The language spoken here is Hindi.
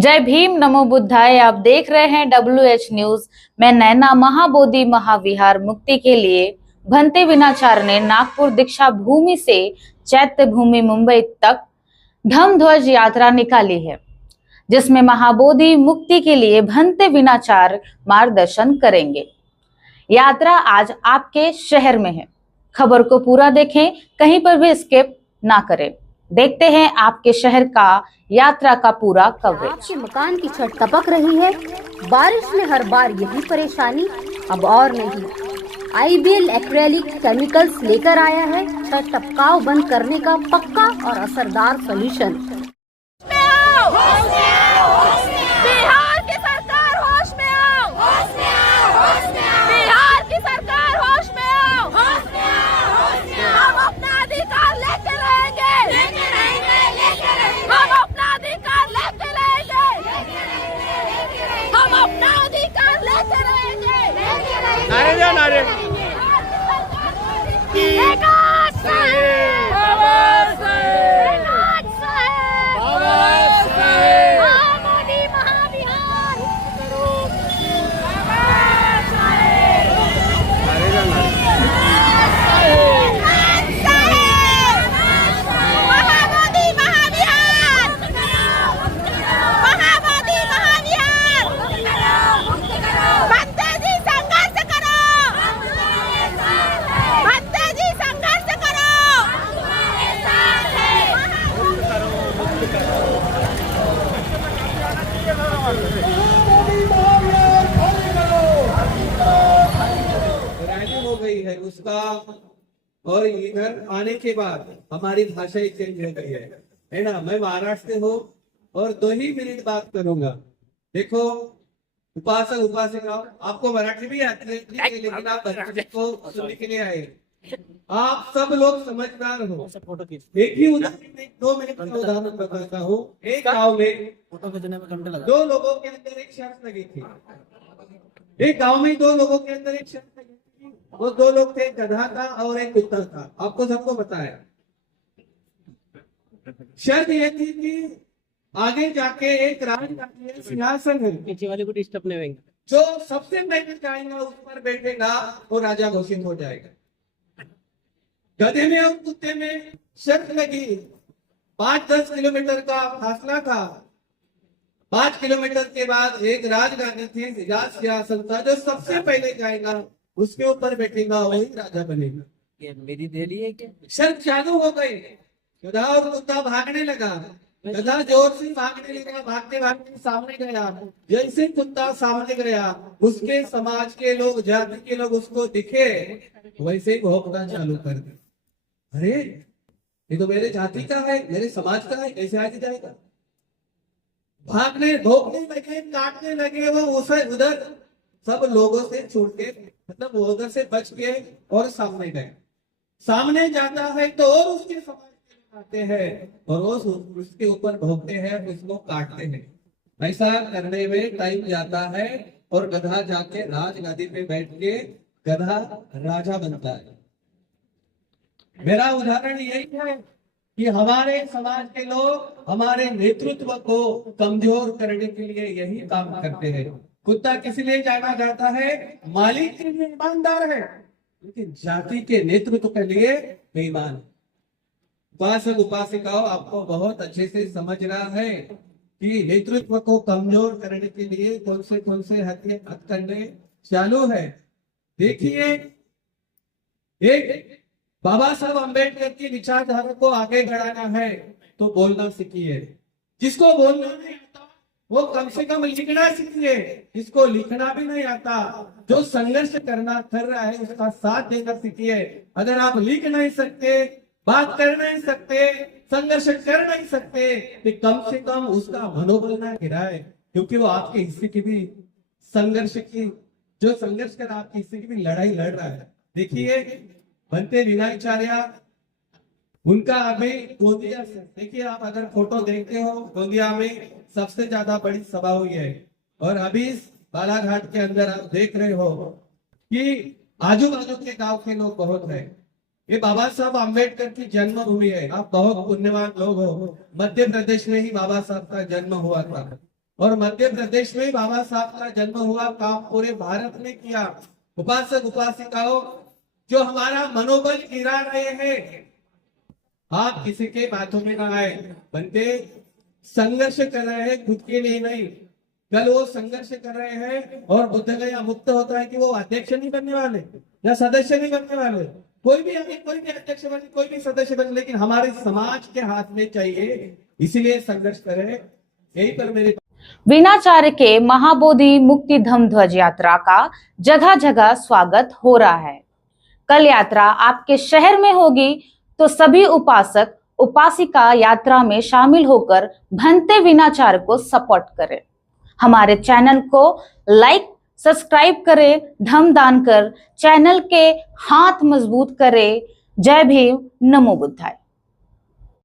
जय भीम, नमो बुद्धाय। आप देख रहे हैं WH न्यूज। मैं नैना। महाबोधि महाविहार मुक्ति के लिए भंते विनाचार ने नागपुर दीक्षा भूमि से चैत्य भूमि मुंबई तक धम्म ध्वज यात्रा निकाली है, जिसमें महाबोधि मुक्ति के लिए भंते विनाचार मार्गदर्शन करेंगे। यात्रा आज आपके शहर में है। खबर को पूरा देखें, कहीं पर भी स्किप ना करें। देखते हैं आपके शहर का यात्रा का पूरा कवरेज। आपके मकान की छत टपक रही है, बारिश में हर बार यही परेशानी। अब और नहीं, आईबीएल एक्रेलिक केमिकल्स लेकर आया है छत टपकाव बंद करने का पक्का और असरदार सॉल्यूशन। नारे हो गई है उसका। और इधर आने के बाद हमारी भाषा ही चेंज हो गई है ना। मैं महाराष्ट्र से हूँ और 2 ही मिनट बात करूंगा। देखो, उपासक उपासिका, आपको मराठी भी आती है लेकिन आप बच्चे को सुनने के लिए आए। आप सब लोग समझदार हो। एक ही उदाहरण, 2 मिनट का उदाहरण बताता हूँ। एक गाँव में 2 लोगों के अंदर एक शर्त लगी थी। एक गांव में 2 लोगों के अंदर एक शर्त लगी थी। वो 2 लोग थे, गधा का और एक कुत्ता था। आपको सबको बताया। शर्त ये थी कि आगे जाके एक राजनीतिक सिंहासन है, पीछे वाले को डिस्टर्ब नहीं होंगे, जो सबसे पहले जाएगा उस पर बैठेगा वो राजा घोषित हो जाएगा। गधे में और कुत्ते में शर्त लगी। 5-10 किलोमीटर का फासला था। 5 किलोमीटर के बाद एक राजगादी थी, राज सिंहासन था। जो सबसे पहले जाएगा उसके ऊपर बैठेगा वही राजा बनेगा। ये मेरी देरी है क्या? शर्त चालू हो गई। गधा और कुत्ता भागने लगा। गधा जोर से भागने लगा, भागते भागते सामने गया। जैसे कुत्ता सामने गया, उसके समाज के लोग, जाति के लोग उसको दिखे, वैसे ही भौंकना चालू कर दिया। अरे, ये तो मेरे जाति का है, मेरे समाज का है, कैसे आगे जाएगा? भागने, भौंकने लगे, काटने लगे। वो उधर सब लोगों से छूट के, मतलब वो उधर से बच के और सामने गए। सामने जाता है तो और उसके समाज के लोग आते हैं और वो उसके ऊपर भौंकते हैं, उसको काटते हैं। ऐसा करने में टाइम जाता है और गधा जाके राजगादी पे बैठ के गधा राजा बनता है। मेरा उदाहरण यही है कि हमारे समाज के लोग हमारे नेतृत्व को कमजोर करने के लिए यही काम करते हैं। कुत्ता किस लिए जाना जाता है? मालिक के लिए ईमानदार है, लेकिन जाति के नेतृत्व के लिए बेईमान। उपासक उपासिकाओं, आपको बहुत अच्छे से समझ रहा है कि नेतृत्व को कमजोर करने के लिए कौन से हथकंडे चालू है। देखिए, एक बाबा साहब अम्बेडकर की विचारधारा को आगे बढ़ाना है तो बोलना सीखिए। जिसको बोलना नहीं आता वो कम से कम लिखना सीखिए। जिसको लिखना भी नहीं आता, जो संघर्ष कर रहा है, उसका साथ देना सीखिए। अगर आप लिख नहीं सकते, बात कर नहीं सकते, संघर्ष कर नहीं सकते, तो कम से कम उसका मनोबल ना गिराए, क्योंकि वो आपके हिस्से की भी संघर्ष की, जो संघर्ष कर आपके हिस्से की भी लड़ाई लड़ रहा है। देखिए, भंते विनाचार्य, उनका अभी गोंदिया से, देखिए आप अगर फोटो देखते हो, गोंदिया में सबसे ज्यादा बड़ी सभा हुई है। और अभी बालाघाट के अंदर आप देख रहे हो कि आजू बाजू के गांव के लोग बहुत हैं। ये बाबा साहब अम्बेडकर की जन्मभूमि है। आप बहुत पुण्यवान लोग हो। मध्य प्रदेश में ही बाबा साहब का जन्म हुआ था और मध्य प्रदेश में बाबा साहब का जन्म हुआ, काम पूरे भारत में किया। उपासक उपासिकाओं, जो हमारा मनोबल गिरा रहे हैं, आप किसी के बातों में ना आए। बनते संघर्ष कर रहे हैं, खुद के लिए नहीं। कल वो संघर्ष कर रहे हैं और बुद्ध गया मुक्त होता है कि वो अध्यक्ष नहीं बनने वाले या सदस्य नहीं बनने वाले। कोई भी अध्यक्ष बने, कोई भी सदस्य बने, लेकिन हमारे समाज के हाथ में चाहिए, इसीलिए संघर्ष करें। यही पर मेरे विनाचार्य के महाबोधि मुक्ति धम्म ध्वज यात्रा का जगह जगह स्वागत हो रहा है। कल यात्रा आपके शहर में होगी तो सभी उपासक उपासिका यात्रा में शामिल होकर भंते विनाचार्य को सपोर्ट करें। हमारे चैनल को लाइक सब्सक्राइब करें, धम्म दान कर चैनल के हाथ मजबूत करें। जय भीम, नमो बुद्धाय।